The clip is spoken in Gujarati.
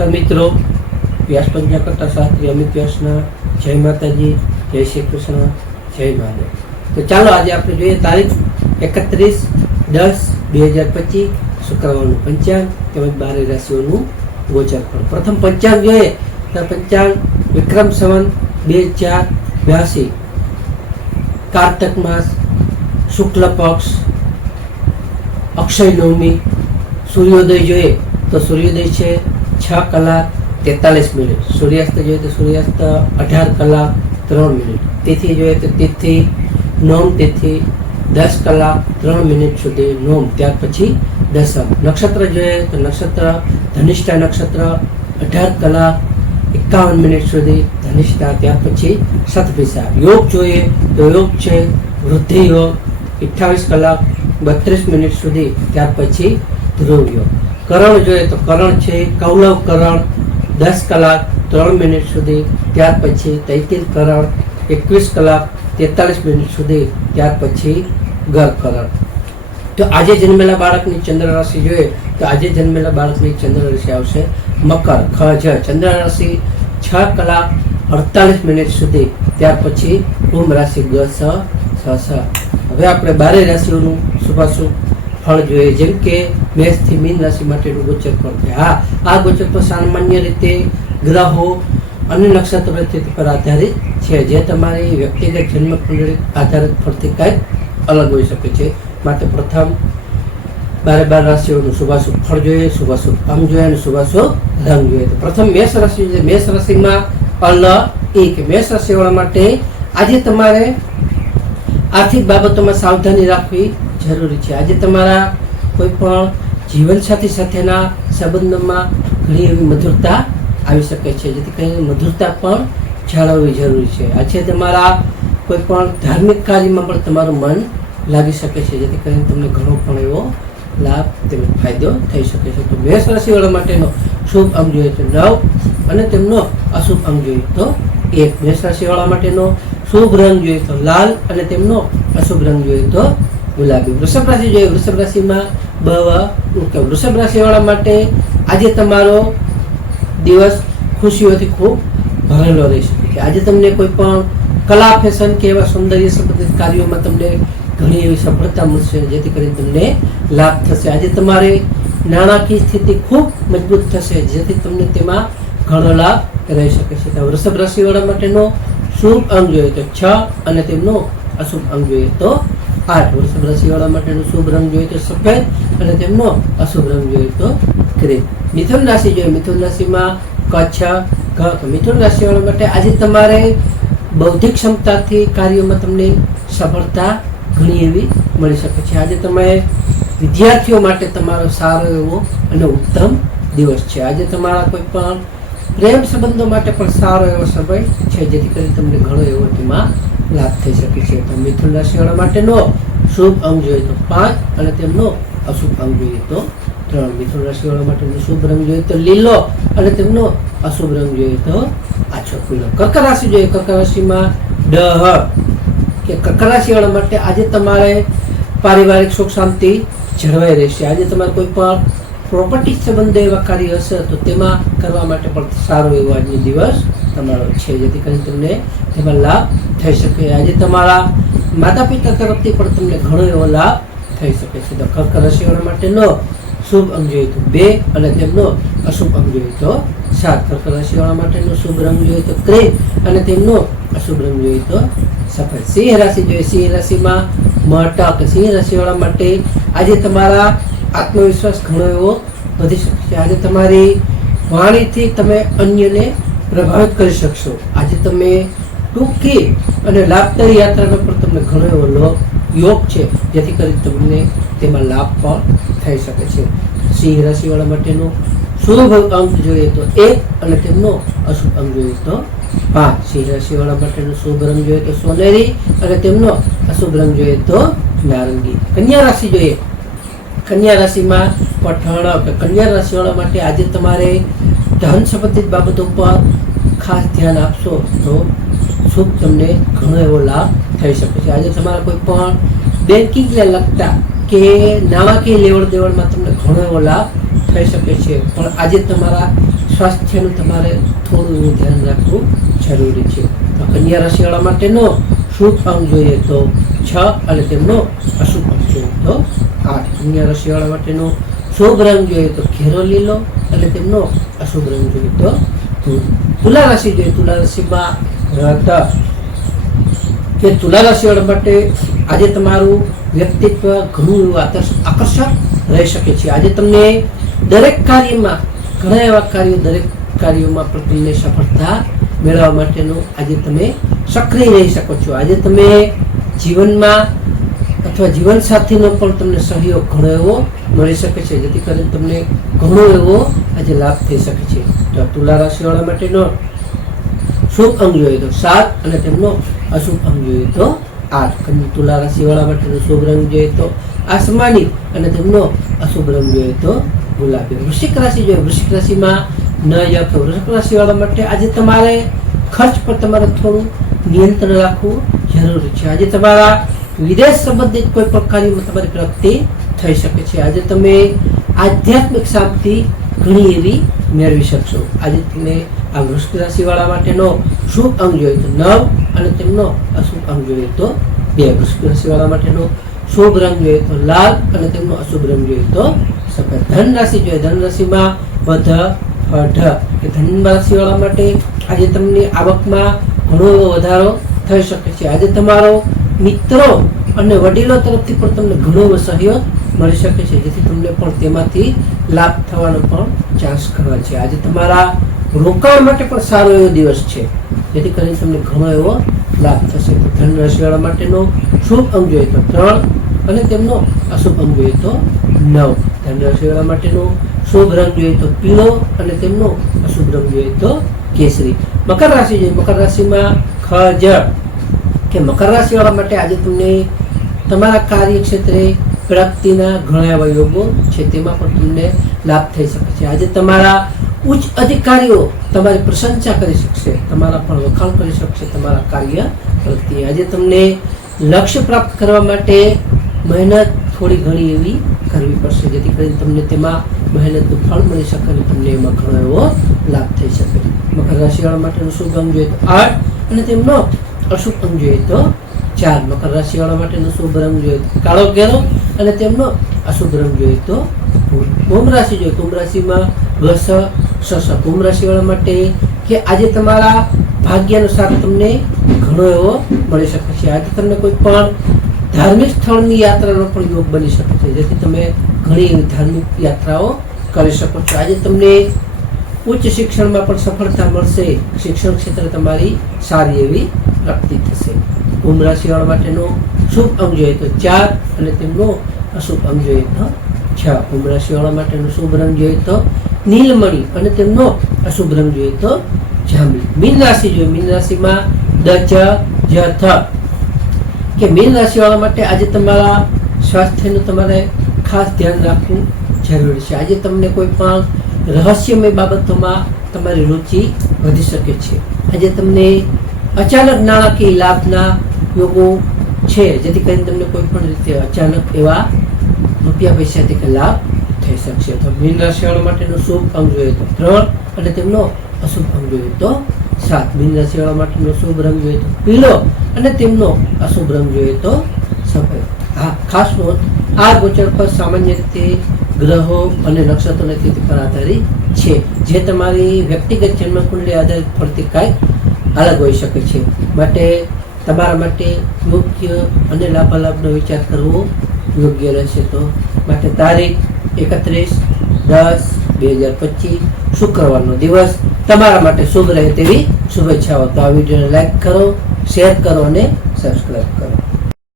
નમસ્કાર મિત્રો, વ્યાસ પ્રજ્ઞા કરતા શાસ્ત્રી અમિત વ્યાસના જય માતાજી, જય શ્રી કૃષ્ણ, જય મહાદેવ. તો ચાલો આજે આપણે જોઈએ તારીખ 31/10/2025 શુક્રવારનું પંચાંગ તેમજ 12 રાશિઓનું ગોચર ફળ. પ્રથમ પંચાંગ જોઈએ તો પંચાંગ વિક્રમ સંવત 2082 કારતક માસ શુક્લ પક્ષ અક્ષય નવમી. સૂર્યોદય જોઈએ તો સૂર્યોદય છે 6:43. સૂર્યાસ્ત જોઈએ તો સૂર્યાસ્ત 18:03. તિથિ જોઈએ તો તિથિ નોમ તિથિ 10:03 સુધી નોમ, ત્યાર પછી દસમ. નક્ષત્ર જોઈએ તો નક્ષત્ર ધનિષ્ઠા નક્ષત્ર 18:51 સુધી ધનિષ્ઠા, ત્યાર પછી શતભિષા. યોગ જોઈએ તો યોગ છે વૃદ્ધિ યોગ 28:32 સુધી, ત્યાર પછી ધ્રુવ યોગ. કરણ જોઈએ તો કરણ છે કૌલવ કરણ 10:03 સુધી, ત્યાર પછી તૈતિલ કરણ 21:43 સુધી, ત્યાર પછી ગર કરણ. તો આજે જન્મેલા બાળકની ચંદ્ર રાશિ જોઈએ તો આજે જન્મેલા બાળકની ચંદ્ર રાશિ આવશે મકર ખજ. ચંદ્ર રાશિ 6:48 સુધી, ત્યાર પછી કુંભ રાશિ ગ સ સ સ. હવે આપણે 12 રાશિઓનું શુભાશુભ ફળ જોઈએ, જેમ કે મેષ થી મીન રાશિ માટેનું ગોચર ફળ છે. હા, આ ગોચર તો સામાન્ય રીતે ગ્રહો અને નક્ષત્ર પરિસ્થિતિ પર આધારિત છે, જે તમારી વ્યક્તિગત જન્મ કુંડળી આધારિત ફળથી કંઈક અલગ હોઈ શકે છે. માટે પ્રથમ 12 રાશિઓનું શુભાશુભ ફળ જોઈએ, શુભાશુભ અંગ જોઈએ અને શુભાશુભ રંગ જોઈએ. તો પ્રથમ મેષ રાશિ છે. મેષ રાશિમાં મેષ રાશિવાળા માટે આજે તમારે આર્થિક બાબતોમાં સાવધાની રાખવી જરૂરી છે. આજે તમારા કોઈ પણ જીવનસાથી સાથેના સંબંધોમાં ઘણી એવી મધુરતા આવી શકે છે, જેથી કરીને મધુરતા પણ જાળવવી જરૂરી છે. આજે તમારા કોઈ પણ ધાર્મિક કાર્યમાં પણ તમારું મન લાગી શકે છે, જેથી કરીને તમને ઘણો પણ એવો લાભ તેમજ ફાયદો થઈ શકે છે. તો મેષ રાશિવાળા માટેનો શુભ અંગ જોઈએ તો 9 અને તેમનો અશુભ અંગ જોઈએ તો 1. મેષ રાશિવાળા માટેનો શુભ રંગ જોઈએ તો લાલ અને તેમનો અશુભ રંગ જોઈએ તો ગુલાબી. વૃષભ રાશિ જોઈએ. વૃષભ રાશિમાં વૃષભ રાશિવાળા માટે આજે તમારો દિવસ ખુશીઓથી ખૂબ ભરેલો રહી શકે છે. આજે તમને કોઈ પણ કલા, ફેશન કે એવા સૌંદર્ય સંબંધિત કાર્યોમાં તમને ઘણી એવી સફળતા મળશે, જેથી કરીને તમને લાભ થશે. આજે તમારે નાણાકીય સ્થિતિ ખૂબ મજબૂત થશે, જેથી તમને તેમાં ઘણો લાભ રહી શકે છે. તો વૃષભ રાશિવાળા માટેનો શુભ અંગ જોઈએ તો 6 અને તેમનો અશુભ અંગ જોઈએ તો 8. વૃષભ રાશિવાળા માટેનો શુભ રંગ જોઈએ તો સફેદ અને તેમનો અશુભ રંગ જોઈએ તો ગ્રે. મિથુન રાશિ જોઈએ. મિથુન રાશિમાં કચ્છ ઘ. મિથુન રાશિવાળા માટે આજે તમારે બૌદ્ધિક ક્ષમતાથી કાર્યોમાં તમને સફળતા ઘણી એવી મળી શકે છે. આજે તમે વિદ્યાર્થીઓ માટે તમારો સારો એવો અને ઉત્તમ દિવસ છે. આજે તમારા કોઈ પણ પ્રેમ સંબંધો માટે પણ સારો એવો સમય છે, જેથી કરીને તમને ઘણો એવો તેમાં લાભ થઈ શકે છે. તો મિથુન રાશિવાળા માટેનો શુભ અંગ જોઈએ તો 5 અને તેમનો અશુભ અંગ જોઈએ તો 3. મિથુન રાશિવાળા માટેનો શુભ રંગ જોઈએ તો લીલો અને તેમનો અશુભ રંગ જોઈએ તો આછો પીળો. કર્ક રાશિ જોઈએ. કર્ક રાશિમાં ડહ કે કર્ક રાશિવાળા માટે આજે તમારે પારિવારિક સુખ શાંતિ જળવાઈ રહેશે. આજે તમારે કોઈ પણ પ્રોપર્ટી સંબંધે એવા કાર્ય હશે તો તેમાં કરવા માટે પણ સારો એવો આજનો દિવસ તમારો છે, જેથી કરીને તમને તેમાં લાભ થઈ શકે. આજે તમારા માતા પિતા તરફથી પણ તમને ઘણો એવો લાભ થઈ શકે છે. તો કર્ક રાશિવાળા માટેનો શુભ અંગ જોઈએ તો 2 અને તેમનો અશુભ અંગ જોઈએ તો 7. કર્ક રાશિવાળા માટેનો શુભ રંગ જોઈએ તો ક્રીમ અને તેમનો અશુભ રંગ જોઈએ તો સફેદ. સિંહ રાશિ જોઈએ. સિંહ રાશિમાં મટક. સિંહ રાશિવાળા માટે આજે તમારા આત્મવિશ્વાસ ઘણો એવો વધી શકે છે. આજે તમારી વાણીથી તમે અન્યને પ્રભાવિત કરી શકશો. આજે તમે ટૂંકી અને લાભદાયી યાત્રાનો પણ તમને ઘણો એવો યોગ છે, જેથી કરી તમને તેમાં લાભ પણ થઈ શકે છે. સિંહ રાશિવાળા માટેનો શુભ અંક જોઈએ તો 1 અને તેમનો અશુભ અંક જોઈએ તો 5. સિંહ રાશિવાળા માટેનો શુભ રંગ જોઈએ તો સોનેરી અને તેમનો અશુભ રંગ જોઈએ તો નારંગી. કન્યા રાશિ જોઈએ. કન્યા રાશિમાં પઠાણ. કન્યા રાશિવાળા માટે આજે તમારે ધન સંબંધિત બાબતો પર ખાસ ધ્યાન આપશો તો શુભ તમને ઘણો એવો લાભ થઈ શકે છે. આજે તમારા કોઈ પણ બેન્કિંગને લગતા કે નાણાકીય લેવડ દેવડમાં તમને ઘણો એવો લાભ થઈ શકે છે. પણ આજે તમારા સ્વાસ્થ્યનું તમારે થોડું એવું ધ્યાન રાખવું જરૂરી છે. તો કન્યા રાશિવાળા માટેનો શુભ અંક જોઈએ તો 6 અને તેમનો અશુભ અંક જોઈએ તો 8. કન્યા રાશિવાળા માટેનો શુભ રંગ જોઈએ તો ઘેરો લીલો અને તેમનો અશુભ રંગ જોઈએ તો તુલા રાશિ જોઈએ. તુલા રાશિમાં કે તુલા રાશિવાળા માટે આજે તમારું વ્યક્તિત્વ ઘણું એવું આકર્ષક રહી શકે છે. આજે તમને દરેક કાર્યમાં ઘણા એવા દરેક કાર્યોમાં પણ તમને સફળતા મેળવવા માટેનું આજે તમે સક્રિય રહી શકો છો. આજે તમે જીવનમાં અથવા જીવનસાથીનો પણ તમને સહયોગ ઘણો એવો મળી શકે છે, જેથી કરીને તમને ઘણો એવો આજે લાભ થઈ શકે છે. તો તુલા રાશિવાળા માટેનો શુભ અંક જોઈએ તો 7 અને તેમનો અશુભ અંક જોઈએ તો 8. તુલા રાશિવાળા માટેનો શુભ રંગ જોઈએ તો આસમાની અને તેમનો અશુભ રંગ જોઈએ તો ગુલાબી. વૃશ્ચિક રાશિ જોઈએ. વૃશ્ચિક રાશિમાં વૃશ્ચિક રાશિવાળા માટે આજે તમારે ખર્ચ પર તમારે થોડું નિયંત્રણ રાખવું જરૂરી છે. આજે તમારા વિદેશ સંબંધિત કોઈ પણ કાર્યમાં તમારી પ્રગતિ થઈ શકે છે. આજે તમે આધ્યાત્મિક શાંતિ ઘણી એવી મેળવી શકશો. આજે તમે આ વૃશ્ચિક રાશિવાળા માટેનો શુભ અંક જોઈએ તો 9 અને તેમનો અશુભ અંક જોઈએ તો 2. વૃશ્ચિક રાશિવાળા માટેનો શુભ રંગ જોઈએ તો લાલ અને તેમનો અશુભ રંગ જોઈએ તો સફેદ. ધન રાશિ જોઈએ. ધન રાશિમાં ધન રાશિવાળા માટે આજે તમને આવકમાં ઘણો એવો વધારો થઈ શકે છે. આજે તમારો મિત્રો અને વડીલો તરફથી પણ તમને ઘણો એવો સહયોગ મળી શકે છે, જેથી તમને પણ તેમાંથી લાભ થવાનો પણ ચાન્સ કરવા છે. આજે તમારા રોકાણ માટે પણ સારો એવો દિવસ છે, જેથી કરીને તમને ઘણો એવો લાભ થશે. તો ધન રાશિવાળા માટેનો શુભ અંક જોઈએ તો 3 અને તેમનો અશુભ અંક જોઈએ તો 9. ધન રાશિવાળા માટેનો શુભ રંગ જોઈએ તો પીળો અને તેમનો અશુભ રંગ જોઈએ તો કેસરી. મકર રાશિ જોઈએ. મકર રાશિમાં મકર રાશિવાળા માટે આજે તમને તમારા કાર્યક્ષેત્રે પ્રગતિના ઘણા એવા યોગો છે, તેમાં પણ તમને લાભ થઈ શકે છે. આજે તમારા ઉચ્ચ અધિકારીઓ તમારી પ્રશંસા કરી શકશે, તમારા પણ વખાણ કરી શકશે તમારા કાર્ય પ્રત્યે. આજે તમને લક્ષ્ય પ્રાપ્ત કરવા માટે મહેનત થોડી ઘણી એવી કરવી પડશે, જેથી કરીને તમને તેમાં મહેનતનું ફળ મળી શકે અને તમને એમાં ઘણો એવો લાભ થઈ શકે. મકર રાશિવાળા માટેનો શુભ અંક જોઈએ તો 8 અને તેમનો અશુભ અંક જોઈએ તો 4. મકર રાશિવાળા માટેનો શુભ રંગ જોઈએ તો કાળો ઘેરો અને તેમનો અશુભ રંગ જોઈએ તો કુંભ રાશિ જોઈએ. કુંભ રાશિમાં કુંભ રાશિવાળા માટે કે આજે તમારા ભાગ્યનો સાથ તમને ઘણો એવો મળી શકે છે. આજે તમને કોઈ પણ ધાર્મિક સ્થળની યાત્રાનો પણ યોગ બની શકે છે, જેથી તમે ઘણી એવી ધાર્મિક યાત્રાઓ કરી શકો છો. આજે તમને ઉચ્ચ શિક્ષણમાં પણ સફળતા મળશે. શિક્ષણ ક્ષેત્રે તમારી સારી એવી પ્રાપ્તિ થશે. કુંભ રાશિવાળા માટેનો શુભ અંક જોઈએ તો 4 અને તેમનો અશુભ અંક જોઈએ તો 6. કુંભ રાશિવાળા માટેનો શુભ રંગ જોઈએ તો નીલમણી અને તેમનો અશુભ રંગ જોઈએ તો જાંબલી. મીન રાશિ જોઈએ. મીન રાશિમાં મીન રાશિવાળા માટે આજે તમારા સ્વાસ્થ્યનું તમારે ખાસ ધ્યાન રાખવું જરૂરી છે. આજે તમને કોઈ પણ રહસ્યમય બાબતોમાં તમારી રુચિ વધી શકે છે. આજે તમને અચાનક નાણાકીય લાભના યોગો છે, જેથી કરીને તમને કોઈ પણ રીતે અચાનક એવા રૂપિયા પૈસાથી લાભ થઈ શકશે. તો મીન રાશિવાળા માટેનો શુભ અંક જોઈએ તો 3 અને તેમનો અશુભ અંક જોઈએ તો 7. મીન રાશિવાળા માટેનો શુભ રંગ જોઈએ તો પીળો અને તેમનો અશુભ રંગ જોઈએ તો સફેદ. ખાસ નોંધ, આ ગોચર પર સામાન્ય રીતે ગ્રહો અને નક્ષત્રોની સ્થિતિ પર આધારિત છે, જે તમારી વ્યક્તિગત જન્મકુંડળી આધારિત ફરતી કાંઈક અલગ હોઈ શકે છે. માટે તમારા માટે યોગ્ય અને લાભાલાભનો વિચાર કરવો યોગ્ય રહેશે. તો માટે તારીખ 31/10/2025 શુક્રવારનો દિવસ તમારા માટે શુભ રહે તેવી શુભેચ્છાઓ. તો આ વિડીયોને લાઈક કરો, શેર કરો અને સબસ્ક્રાઈબ કરો.